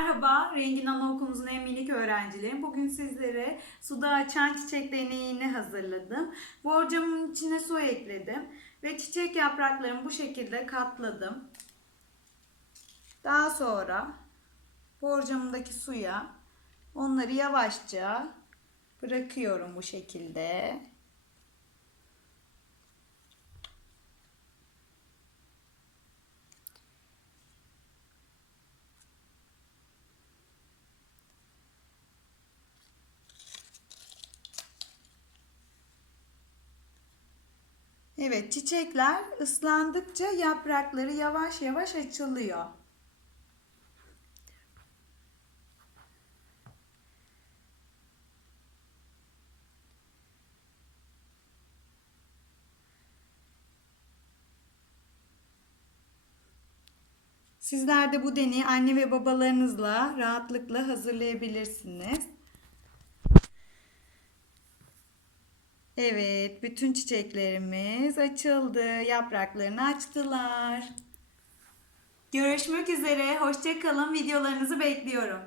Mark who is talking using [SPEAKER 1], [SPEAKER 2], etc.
[SPEAKER 1] Merhaba, Rengin Anaokulumuzun en minik öğrencileri. Bugün sizlere suda açan çiçek deneyini hazırladım. Borcamın içine su ekledim ve çiçek yapraklarımı bu şekilde katladım. Daha sonra borcamındaki suya onları yavaşça bırakıyorum bu şekilde. Evet, çiçekler ıslandıkça yaprakları yavaş yavaş açılıyor. Sizler de bu deneyi anne ve babalarınızla rahatlıkla hazırlayabilirsiniz. Evet, bütün çiçeklerimiz açıldı. Yapraklarını açtılar. Görüşmek üzere. Hoşça kalın. Videolarınızı bekliyorum.